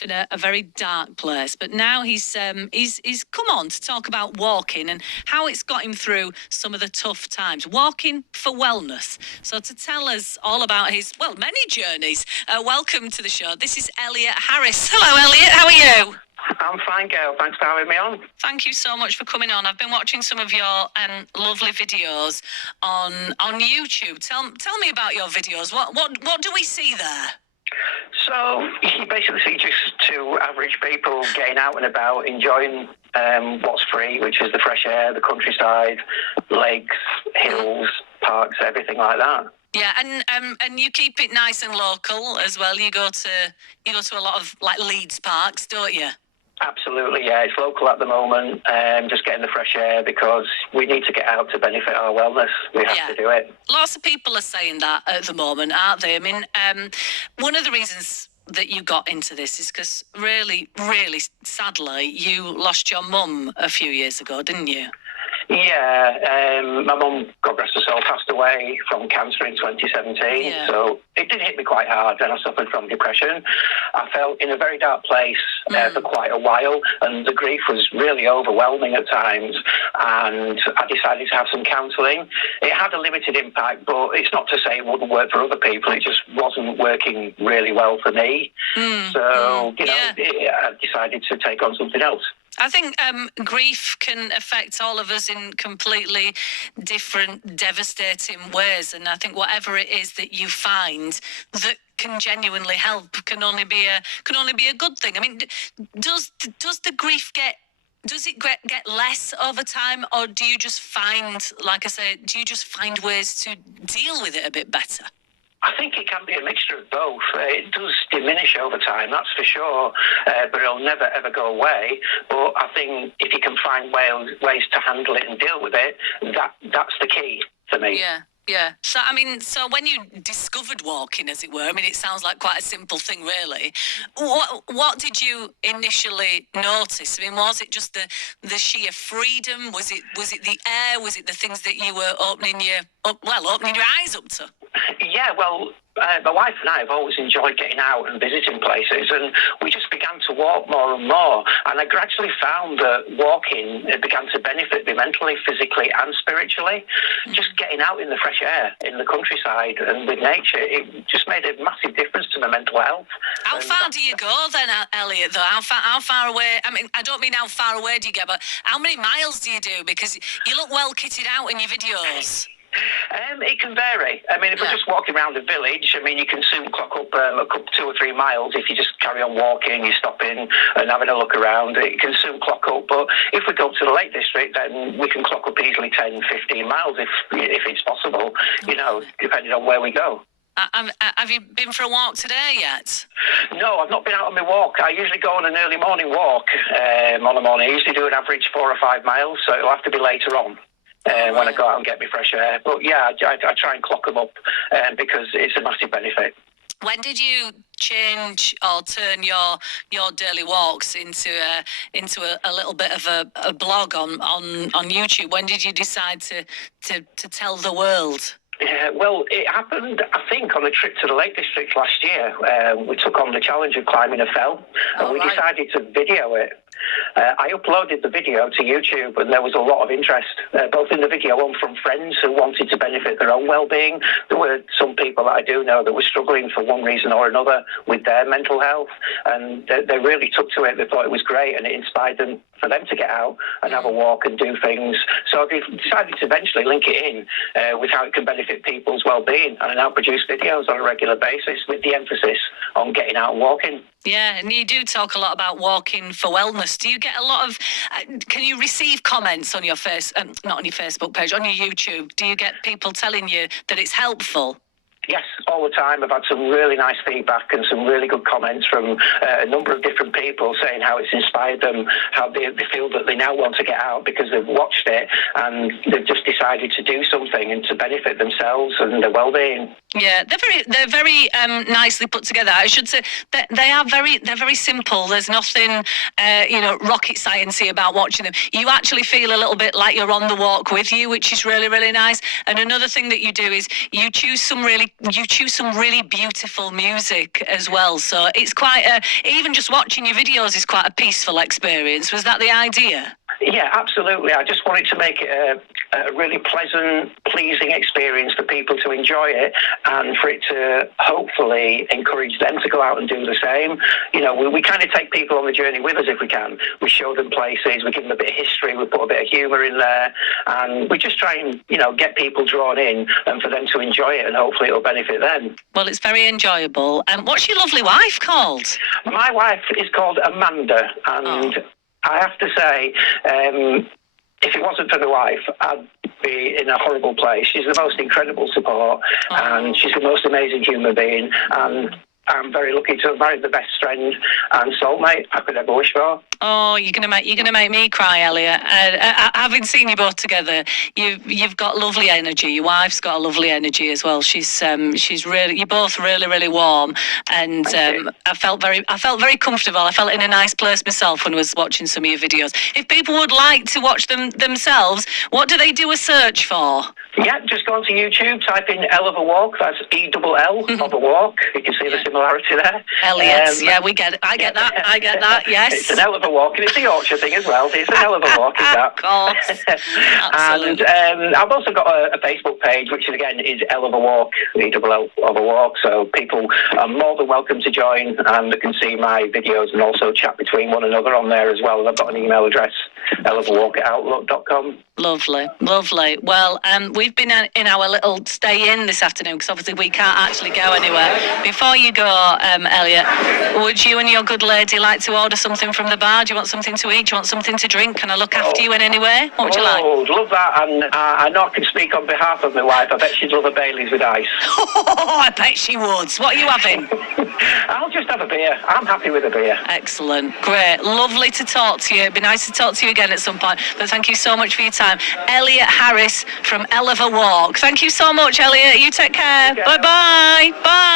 life in a very dark place, but now he's come on to talk about walking and how it's got him through some of the tough times. Walking for wellness. So to tell us all about his, many journeys, welcome to the show. This is Elliot Harris. Hello, Elliot. How are you? I'm fine, Gayle. Thanks for having me on. Thank you so much for coming on. I've been watching some of your lovely videos on YouTube. Tell me about your videos. What do we see there? So you basically see just two average people getting out and about, enjoying what's free, which is the fresh air, the countryside, lakes, hills, parks, everything like that. Yeah, and you keep it nice and local as well. You go to a lot of like Leeds parks, don't you? Absolutely, yeah. It's local at the moment, just getting the fresh air because we need to get out to benefit our wellness. We have to do it. Lots of people are saying that at the moment, aren't they? I mean, one of the reasons that you got into this is because really, really sadly, you lost your mum a few years ago, didn't you? Yeah, my mum, God rest her soul, passed away from cancer in 2017. Yeah. So it did hit me quite hard, and I suffered from depression. I felt in a very dark place for quite a while, and the grief was really overwhelming at times. And I decided to have some counselling. It had a limited impact, but it's not to say it wouldn't work for other people. It just wasn't working really well for me. I decided to take on something else. I think grief can affect all of us in completely different, devastating ways. And I think whatever it is that you find that can genuinely help can only be a good thing. I mean, does the grief get less over time, or do you just find, like I say, ways to deal with it a bit better? I think it can be a mixture of both. It does diminish over time, that's for sure, but it'll never, ever go away. But I think if you can find ways to handle it and deal with it, that's the key for me. Yeah. Yeah. So when you discovered walking, as it were, I mean, it sounds like quite a simple thing, really. What did you initially notice? I mean, was it just the sheer freedom? Was it the air? Was it the things that you were opening your eyes up to? Yeah, well, my wife and I have always enjoyed getting out and visiting places, and we just began to walk more and more. And I gradually found that walking began to benefit me mentally, physically, and spiritually. Just getting out in the fresh air, in the countryside, and with nature, it just made a massive difference to my mental health. How far do you go then, Elliot? Though how far away? I mean, I don't mean how far away do you get, but how many miles do you do? Because you look well kitted out in your videos. It can vary. I mean, if we're just walking around the village, I mean, you can soon clock up a couple, 2 or 3 miles if you just carry on walking, you're stopping and having a look around. It can soon clock up. But if we go to the Lake District, then we can clock up easily 10, 15 miles if it's possible, depending on where we go. Have you been for a walk today yet? No, I've not been out on my walk. I usually go on an early morning walk on a morning. I usually do an average 4 or 5 miles, so it'll have to be later on. When I go out and get my fresh air. But yeah, I try and clock them up because it's a massive benefit. When did you change or turn your daily walks into a little bit of a blog on YouTube? When did you decide to tell the world? Yeah, well, it happened, I think, on a trip to the Lake District last year. We took on the challenge of climbing a fell, and we decided to video it. I uploaded the video to YouTube, and there was a lot of interest, both in the video and from friends who wanted to benefit their own well-being. There were some people that I do know that were struggling for one reason or another with their mental health, and they really took to it. They thought it was great, and it inspired them for them to get out and have a walk and do things. So I've decided to eventually link it in with how it can benefit people's well-being, and I now produce videos on a regular basis with the emphasis on getting out and walking. Yeah, and you do talk a lot about walking for wellness. Do you get a lot of, can you receive comments on your not on your Facebook page, on your YouTube? Do you get people telling you that it's helpful? Yes, all the time. I've had some really nice feedback and some really good comments from a number of different people saying how it's inspired them, how they feel that they now want to get out because they've watched it and they've just decided to do something and to benefit themselves and their well-being. Yeah, they're very nicely put together. I should say that they're very simple. There's nothing rocket sciencey about watching them. You actually feel a little bit like you're on the walk with you, which is really, really nice. And another thing that you do is you choose choose some really beautiful music as well. So it's quite even just watching your videos is quite a peaceful experience. Was that the idea? Yeah, absolutely. I just wanted to make it a really pleasant, pleasing experience for people to enjoy it, and for it to hopefully encourage them to go out and do the same. You know, we kind of take people on the journey with us if we can. We show them places, we give them a bit of history, we put a bit of humour in there, and we just try and, you know, get people drawn in and for them to enjoy it, and hopefully it'll benefit them. Well, it's very enjoyable. And what's your lovely wife called? My wife is called Amanda, and I have to say, if it wasn't for the wife, I'd be in a horrible place. She's the most incredible support, and she's the most amazing human being, and I'm very lucky to have married the best friend and soulmate I could ever wish for. Oh, you're gonna make me cry, Elliot. Having seen you both together, you've got lovely energy. Your wife's got a lovely energy as well. She's really, you're both really, really warm, and I felt very comfortable. I felt in a nice place myself when I was watching some of your videos. If people would like to watch them themselves, what do they do a search for? Yeah, just go onto YouTube, type in L of a Walk. That's ELL of a Walk. You can see the similarity there. Elliot, yeah, we get it. I get that. Yes, it's an L of a Walk, and it's a Yorkshire thing as well. It's an L of a Walk, is that? Of course. Absolutely. And I've also got a Facebook page, which again is L of a Walk, ELL of a Walk. So people are more than welcome to join, and they can see my videos and also chat between one another on there as well. And I've got an email address, lofawalk@outlook.com. Lovely. Well, we've been in our little stay in this afternoon because obviously we can't actually go anywhere. Before you go, Elliot, would you and your good lady like to order something from the bar? Do you want something to eat? Do you want something to drink? Can I look after you in any way? What would you like? Oh, love that. And I know I can speak on behalf of my wife. I bet she'd love a Baileys with ice. I bet she would. What are you having? I'll just have a beer. I'm happy with a beer. Excellent. Great. Lovely to talk to you. It'd be nice to talk to you again at some point. But thank you so much for your time. Elliot Harris from L of a Walk. Thank you so much, Elliot. You take care. Bye-bye. Bye.